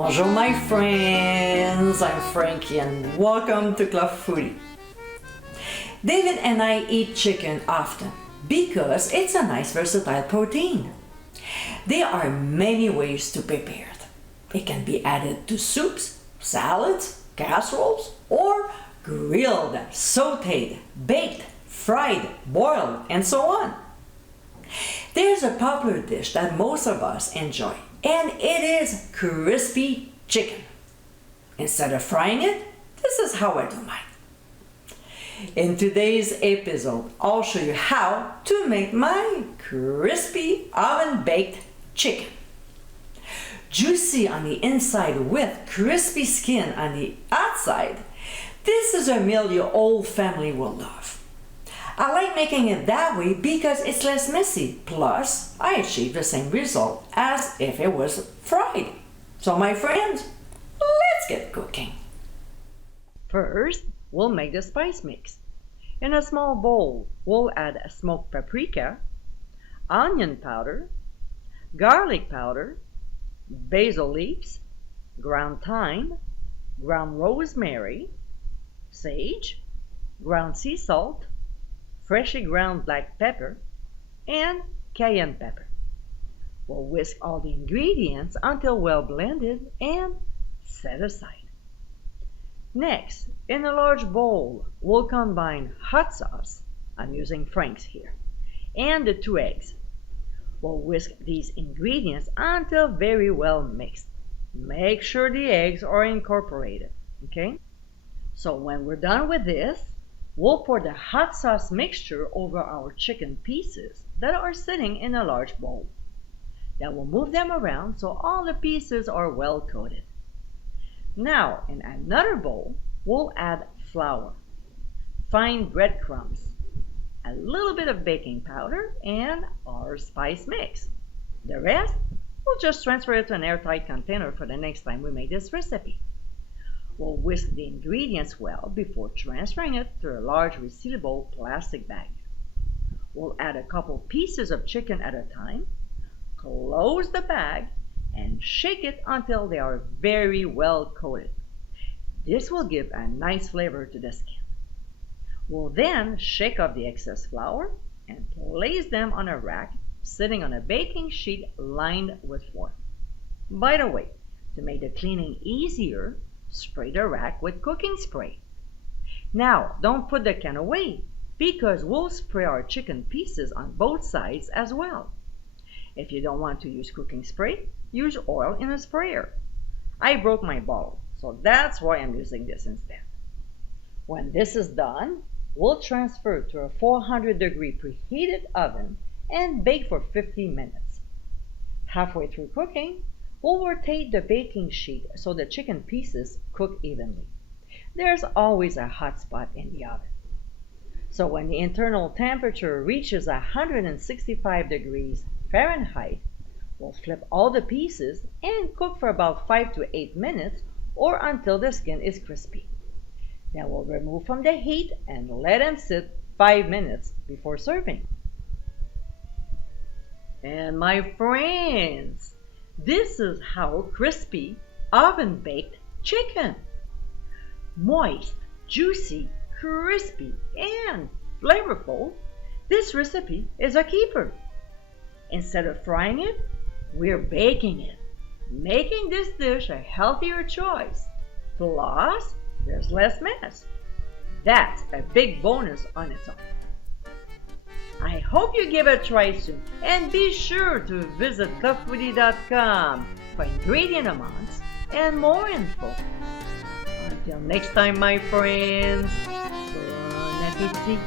Bonjour my friends, I'm Frankie and welcome to Club Foodie. David and I eat chicken often because it's a nice versatile protein. There are many ways to prepare it. It can be added to soups, salads, casseroles, or grilled, sauteed, baked, fried, boiled, and so on. There's a popular dish that most of us enjoy, and it is crispy chicken. Instead of frying it, this is how I do mine. In today's episode, I'll show you how to make my crispy oven-baked chicken. Juicy on the inside with crispy skin on the outside, this is a meal your whole family will love. I like making it that way because it's less messy, plus I achieve the same result as if it was fried. So my friends, let's get cooking. First, we'll make the spice mix. In a small bowl, we'll add a smoked paprika, onion powder, garlic powder, basil leaves, ground thyme, ground rosemary, sage, ground sea salt, freshly ground black pepper, and cayenne pepper. We'll whisk all the ingredients until well blended and set aside. Next, in a large bowl, we'll combine hot sauce, I'm using Frank's here, and the 2 eggs. We'll whisk these ingredients until very well mixed. Make sure the eggs are incorporated, okay? So when we're done with this, we'll pour the hot sauce mixture over our chicken pieces that are sitting in a large bowl. Then we'll move them around so all the pieces are well coated. Now, in another bowl, we'll add flour, fine breadcrumbs, a little bit of baking powder, and our spice mix. The rest, we'll just transfer it to an airtight container for the next time we make this recipe. We'll whisk the ingredients well before transferring it to a large resealable plastic bag. We'll add a couple pieces of chicken at a time, close the bag, and shake it until they are very well coated. This will give a nice flavor to the skin. We'll then shake off the excess flour and place them on a rack sitting on a baking sheet lined with foil. By the way, to make the cleaning easier, spray the rack with cooking spray. Now, don't put the can away because we'll spray our chicken pieces on both sides as well. If you don't want to use cooking spray, use oil in a sprayer. I broke my bottle, so that's why I'm using this instead. When this is done, we'll transfer it to a 400-degree preheated oven and bake for 15 minutes. Halfway through cooking, we'll rotate the baking sheet so the chicken pieces cook evenly. There's always a hot spot in the oven. So when the internal temperature reaches 165 degrees Fahrenheit, we'll flip all the pieces and cook for about 5 to 8 minutes or until the skin is crispy. Then we'll remove from the heat and let them sit 5 minutes before serving. And my friends, this is how crispy oven-baked chicken. Moist, juicy, crispy, and flavorful, this recipe is a keeper. Instead of frying it, we're baking it, making this dish a healthier choice. Plus, there's less mess. That's a big bonus on its own. I hope you give it a try soon, and be sure to visit clubfoodie.com for ingredient amounts and more info. Until next time, my friends, bon appétit!